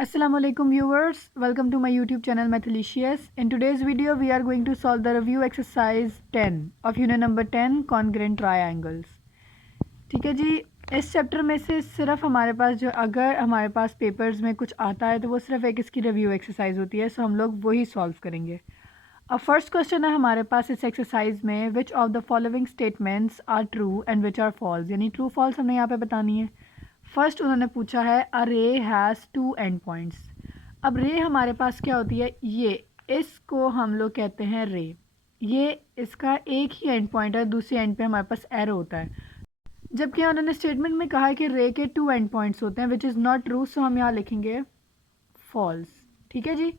Assalamualaikum viewers, welcome to my YouTube channel Mathalicious. In today's video we are going to solve the review exercise 10 of unit number 10 congruent triangles. ठीक है जी, इस chapter में से सिर्फ हमारे पास जो अगर हमारे पास पेपर्स में कुछ आता है तो वो सिर्फ एक इसकी रिव्यू एक्सरसाइज होती है, सो हम लोग वही सॉल्व करेंगे। अब फर्स्ट क्वेश्चन है हमारे पास इस एक्सरसाइज में, which of the following statements are true and which are false, यानी ट्रू फॉल्स हमने यहाँ पे बतानी है। फर्स्ट उन्होंने पूछा है अ रे हैज़ टू एंड पॉइंट्स। अब रे हमारे पास क्या होती है, ये इसको हम लोग कहते हैं रे। ये इसका एक ही एंड पॉइंट है, दूसरे एंड पे हमारे पास एरो होता है। जबकि उन्होंने स्टेटमेंट में कहा है कि रे के टू एंड पॉइंट्स होते हैं, विच इज़ नॉट ट्रू, सो हम यहाँ लिखेंगे फॉल्स। ठीक है जी।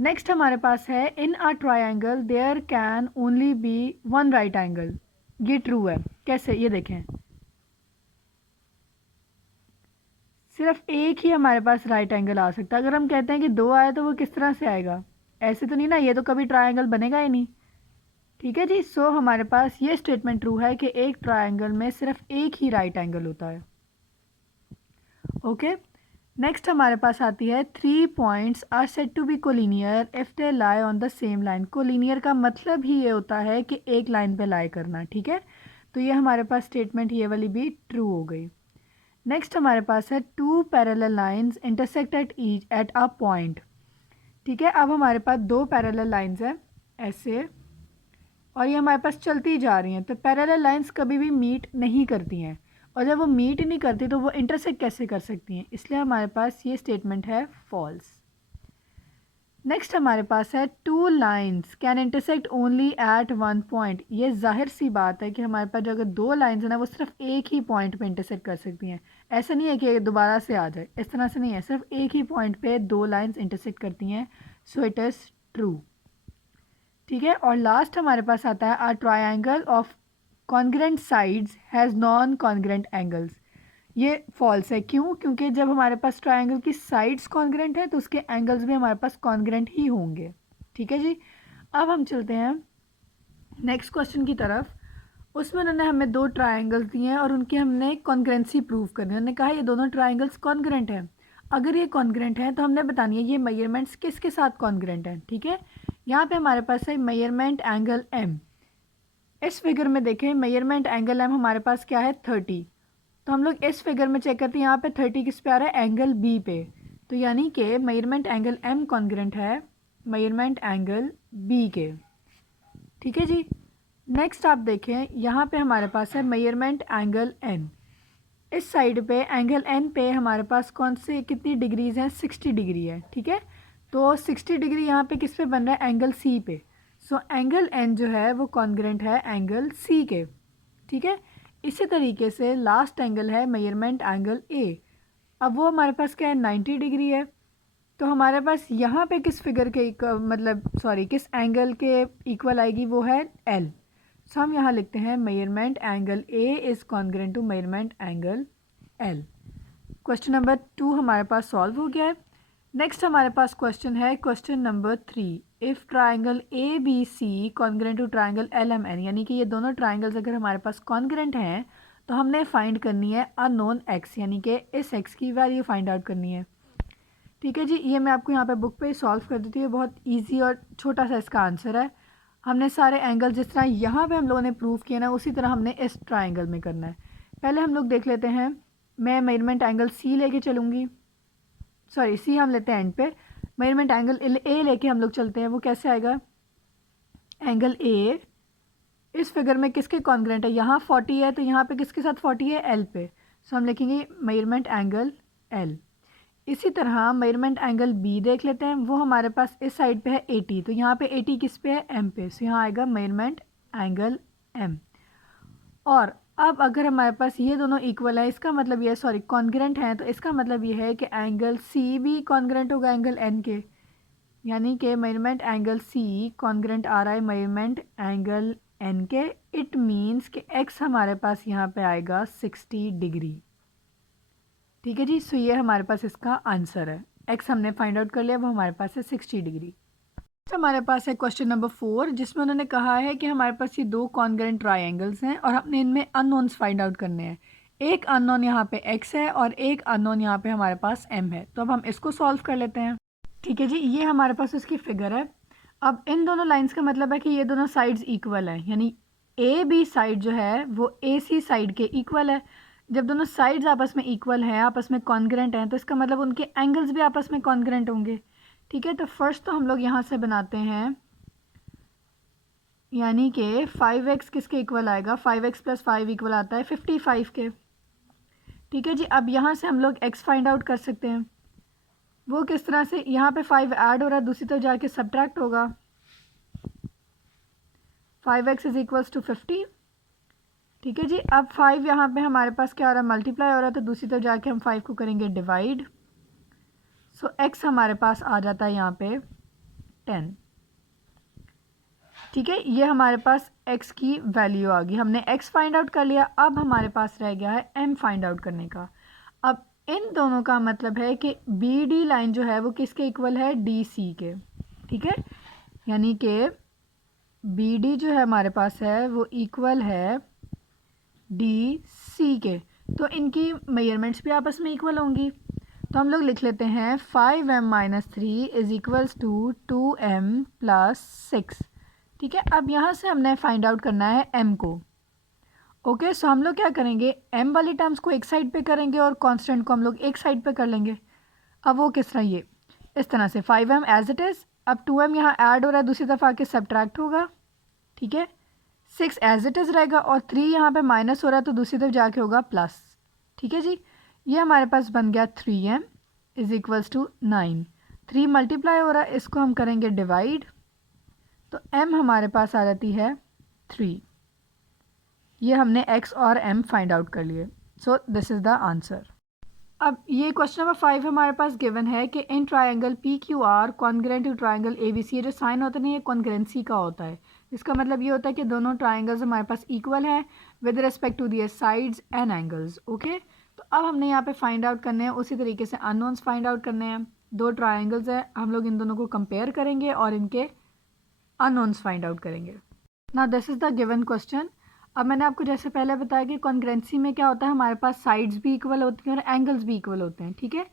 नेक्स्ट हमारे पास है in a triangle there can only be one right angle. ये ट्रू है। कैसे, ये देखें, सिर्फ एक ही हमारे पास राइट एंगल आ सकता है। अगर हम कहते हैं कि दो आए तो वो किस तरह से आएगा, ऐसे तो नहीं ना, ये तो कभी ट्रायंगल बनेगा ही नहीं। ठीक है जी। सो हमारे पास ये स्टेटमेंट ट्रू है कि एक ट्रायंगल में सिर्फ एक ही राइट एंगल होता है। ओके। नेक्स्ट हमारे पास आती है three points are said to be collinear if they lie on the same line. Collinear का मतलब ही ये होता है कि एक लाइन पे लाई करना। ठीक है, तो ये हमारे पास स्टेटमेंट ये वाली भी ट्रू हो गई। नेक्स्ट हमारे पास है two parallel lines intersect at a point. ठीक है, अब हमारे पास दो पैरेलल लाइंस हैं ऐसे, और ये हमारे पास चलती जा रही हैं। तो पैरेलल लाइंस कभी भी मीट नहीं करती हैं, और जब वो मीट नहीं करती तो वो इंटरसेक्ट कैसे कर सकती हैं, इसलिए हमारे पास ये स्टेटमेंट है फॉल्स। नेक्स्ट हमारे पास है two lines can intersect only at one point. ये जाहिर सी बात है कि हमारे पास जो अगर दो लाइंस है ना वो सिर्फ एक ही पॉइंट पे इंटरसेक्ट कर सकती हैं। ऐसा नहीं है कि दोबारा से आ जाए, इस तरह से नहीं है, सिर्फ एक ही पॉइंट पे दो लाइंस इंटरसेक्ट करती हैं, सो इट इज़ ट्रू। ठीक है, और लास्ट हमारे पास आता है a triangle of congruent sides has non congruent angles. ये फॉल्स है। क्यों? क्योंकि जब हमारे पास ट्रायंगल की साइड्स कॉन्ग्रेंट है तो उसके एंगल्स भी हमारे पास कॉन्ग्रेंट ही होंगे। ठीक है जी। अब हम चलते हैं नेक्स्ट क्वेश्चन की तरफ। उसमें उन्होंने हमें दो ट्रायंगल्स दिए हैं और उनकी हमने कॉन्ग्रेंसी प्रूव करनी है। उन्होंने कहा ये दोनों ट्रायंगल्स कॉन्ग्रेंट हैं। अगर ये कॉन्ग्रेंट हैं तो हमने बतानी है ये मेजरमेंट्स किसके साथ कॉन्ग्रेंट हैं। ठीक है, यहाँ पे हमारे पास है मेजरमेंट एंगल एम। इस फिगर में देखें मेजरमेंट एंगल एम हमारे पास क्या है 30। तो हम लोग इस फिगर में चेक करते हैं यहाँ पे 30 किस पे आ रहा है, एंगल बी पे। तो यानी कि मेजरमेंट एंगल एम कॉन्ग्रेंट है मेजरमेंट एंगल बी के। ठीक है जी। नेक्स्ट आप देखें यहाँ पे हमारे पास है मेजरमेंट एंगल एन। इस साइड पे एंगल एन पे हमारे पास कौन से कितनी डिग्रीज हैं, 60 डिग्री है। ठीक है, तो 60 डिग्री यहाँ पे किस पे बन रहा है, एंगल सी पे। सो एंगल एन जो है वो कॉन्ग्रेंट है एंगल सी के। ठीक है, इसी तरीके से लास्ट एंगल है मेजरमेंट एंगल ए। अब वो हमारे पास क्या है, 90 डिग्री है। तो हमारे पास यहाँ पे किस फिगर के मतलब सॉरी किस एंगल के इक्वल आएगी, वो है एल। सो हम यहाँ लिखते हैं measurement angle A is congruent to measurement angle L. Question number 2 हमारे पास सॉल्व हो गया है। नेक्स्ट हमारे पास क्वेश्चन है question number 3, if triangle A B C congruent to triangle L M N, यानी कि ये दोनों ट्राइंगल्स अगर हमारे पास कॉन्ग्रेंट हैं तो हमने फाइंड करनी है अननोन एक्स, यानी कि इस एक्स की वैल्यू फाइंड आउट करनी है। ठीक है जी, ये मैं आपको यहाँ पे बुक पे सॉल्व कर देती हूँ। बहुत इजी और छोटा सा इसका आंसर है। हमने सारे एंगल जिस तरह यहाँ पे हम लोगों ने प्रूव किया ना उसी तरह हमने इस ट्राइंगल में करना है। पहले हम लोग देख लेते हैं, मैं मेजरमेंट एंगल सी लेके चलूँगी, सॉरी सी हम लेते हैं एंड पे। मेजरमेंट एंगल ए लेके हम लोग चलते हैं, वो कैसे आएगा, एंगल ए इस फिगर में किसके कॉन्ग्रेंट है, यहाँ 40 है तो यहाँ पे किसके साथ 40 है, एल पे। सो हम लिखेंगे मेजरमेंट एंगल एल। इसी तरह मेजरमेंट एंगल बी देख लेते हैं, वो हमारे पास इस साइड पे है 80, तो यहाँ पे 80 किस पे है, एम पे। सो यहाँ आएगा मेजरमेंट एंगल एम। और अब अगर हमारे पास ये दोनों इक्वल है, इसका मतलब ये सॉरी कॉन्ग्रेंट हैं, तो इसका मतलब ये है कि एंगल सी भी कॉन्ग्रेंट होगा एंगल एन के, यानी कि मेजरमेंट एंगल सी कॉन्ग्रेंट आ रहा है मेजरमेंट एंगल एन के। इट मीन्स कि एक्स हमारे पास यहाँ पे आएगा 60 डिग्री। ठीक है जी। सो ये हमारे पास इसका आंसर है, एक्स हमने फाइंड आउट कर लिया, वो हमारे पास है 60 डिग्री। हमारे पास है क्वेश्चन नंबर 4, जिसमें उन्होंने कहा है कि हमारे पास ये दो कॉन्ग्रेंट ट्राइंगल्स हैं और हमने इनमें अननोन्स फाइंड आउट करने हैं। एक अननोन यहाँ पे x है और एक अननोन यहाँ पे हमारे पास m है। तो अब हम इसको सॉल्व कर लेते हैं। ठीक है जी, ये हमारे पास इसकी फिगर है। अब इन दोनों लाइंस का मतलब है कि ये दोनों साइड्स इक्वल हैं, यानी ए बी साइड जो है वो ए सी साइड के इक्वल है। जब दोनों साइड्स आपस में इक्वल हैं, आपस में कॉन्ग्रेंट हैं, तो इसका मतलब उनके एंगल्स भी आपस में कॉन्ग्रेंट होंगे। ठीक है, तो फर्स्ट तो हम लोग यहाँ से बनाते हैं, यानी कि 5x किसके इक्वल आएगा, 5x + 5 इक्वल आता है 55 के। ठीक है जी, अब यहाँ से हम लोग x फाइंड आउट कर सकते हैं। वो किस तरह से, यहाँ पे 5 ऐड हो रहा है, दूसरी तरफ जाके सब्ट्रैक्ट होगा। 5x = 50। ठीक है जी, अब 5 यहाँ पे हमारे पास क्या हो रहा है, मल्टीप्लाई हो रहा है, तो दूसरी तरफ जाके हम 5 को करेंगे डिवाइड। सो x हमारे पास आ जाता है यहाँ पे 10। ठीक है, ये हमारे पास x की वैल्यू आ गई। हमने x फाइंड आउट कर लिया। अब हमारे पास रह गया है m फाइंड आउट करने का। अब इन दोनों का मतलब है कि बी डी लाइन जो है वो किसके इक्वल है, डी सी के। ठीक है, यानी कि बी डी जो है हमारे पास है वो इक्वल है डी सी के। तो इनकी मेजरमेंट्स भी आपस में इक्वल होंगी। तो हम लोग लिख लेते हैं 5m - 3 = 2m + 6। ठीक है, अब यहाँ से हमने फाइंड आउट करना है m को। ओके, सो हम लोग क्या करेंगे, m वाली टर्म्स को एक साइड पे करेंगे और कांस्टेंट को हम लोग एक साइड पे कर लेंगे। अब वो किस तरह, ये इस तरह से 5m एज इट इज़। अब 2m यहाँ ऐड हो रहा है, दूसरी तरफ आके सब्ट्रैक्ट होगा। ठीक है, 6 एज इट इज़ रहेगा और 3 यहाँ पे माइनस हो रहा है, तो दूसरी तरफ जाके होगा प्लस। ठीक है जी, ये हमारे पास बन गया 3m = 9। 3 मल्टीप्लाई हो रहा है, इसको हम करेंगे डिवाइड, तो m हमारे पास आ जाती है 3। ये हमने x और m फाइंड आउट कर लिए। So this is the answer. अब ये क्वेश्चन नंबर 5 हमारे पास गिवन है कि in triangle P Q R congruent to triangle A B C. ये जो साइन होता है ना, ये कॉन्ग्रेंसी का होता है। इसका मतलब ये होता है कि दोनों ट्रायंगल्स हमारे पास इक्वल हैं with respect to their sides and angles. Okay, तो अब हमने यहाँ पे फाइंड आउट करने हैं, उसी तरीके से अननोन्स फाइंड आउट करने हैं। दो ट्रायंगल्स हैं, हम लोग इन दोनों को कंपेयर करेंगे और इनके अननोन्स फाइंड आउट करेंगे। Now this is the given question. अब मैंने आपको जैसे पहले बताया कि कॉन्ग्रेंसी में क्या होता है, हमारे पास साइड्स भी इक्वल होती हैं और एंगल्स भी इक्वल होते हैं। ठीक है,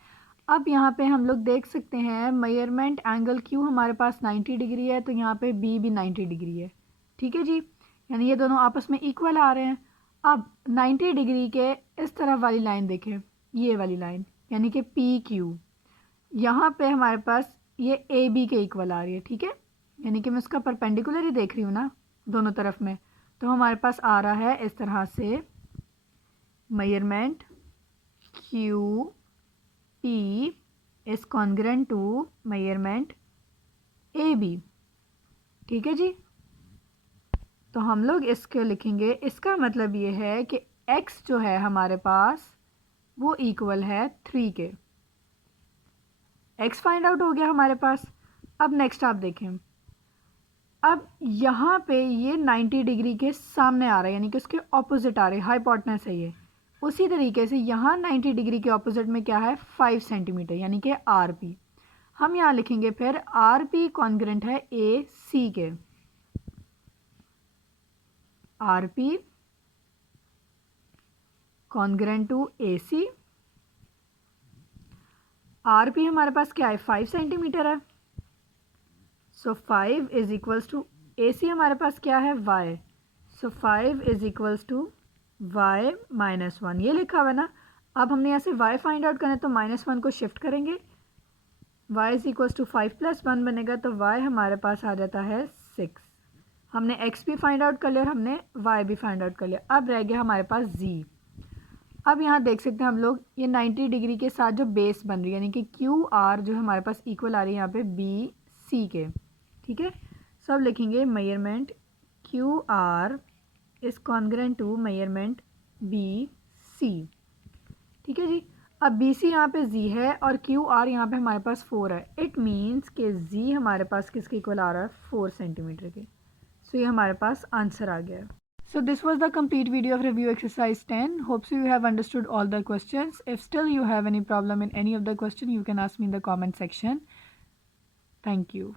अब यहाँ पे हम लोग देख सकते हैं मेजरमेंट एंगल Q हमारे पास 90 डिग्री है, तो यहाँ पे B भी 90 डिग्री है। ठीक है जी, यानी ये दोनों आपस में इक्वल आ रहे हैं। अब 90 डिग्री के इस तरफ वाली लाइन देखें, ये वाली लाइन यानी कि PQ, यहाँ पे हमारे पास ये AB के इक्वल आ रही है। ठीक है, यानी कि मैं उसका परपेंडिकुलर ही देख रही हूँ ना दोनों तरफ में। तो हमारे पास आ रहा है इस तरह से measurement Q P is congruent to measurement A B. ठीक है जी, तो हम लोग इसके लिखेंगे, इसका मतलब ये है कि x जो है हमारे पास वो इक्वल है 3 के। x फाइंड आउट हो गया हमारे पास। अब नेक्स्ट आप देखें, अब यहाँ पे ये 90 डिग्री के सामने आ रहा है, यानी कि उसके ऑपोजिट आ रहे हैं, हाइपोटेनस है ये। उसी तरीके से यहाँ 90 डिग्री के ऑपोजिट में क्या है, 5 सेंटीमीटर, यानी कि आर पी। हम यहाँ लिखेंगे फिर आर पी कॉन्ग्रेंट है ए सी के। R P congruent to A C. R P हमारे पास क्या है, 5 सेंटीमीटर है। सो 5 = ए सी हमारे पास क्या है, y। सो 5 = y - 1, ये लिखा हुआ है ना। अब हमने यहाँ से y फाइंड आउट करना है, तो -1 को शिफ्ट करेंगे, y = 5 + 1 बनेगा, तो y हमारे पास आ जाता है 6। हमने x भी फाइंड आउट कर लिया और हमने y भी फाइंड आउट कर लिया। अब रह गया हमारे पास z। अब यहाँ देख सकते हैं हम लोग, ये 90 डिग्री के साथ जो बेस बन रही है, यानी कि क्यू आर जो हमारे पास इक्वल आ रही है यहाँ पे बी सी के। ठीक है, सब लिखेंगे measurement Q R is congruent to measurement B C. ठीक है जी, अब बी सी यहाँ पे जी है और क्यू आर यहाँ पे हमारे पास 4 है। इट मीन्स कि जी हमारे पास किसके इक्वल आ रहा है, 4 सेंटीमीटर के। सो ये हमारे पास आंसर आ गया। So this was the complete video of review exercise 10. Hope so you have understood all the questions. If still you have any problem in any of the question, you can ask me in the comment section. Thank you.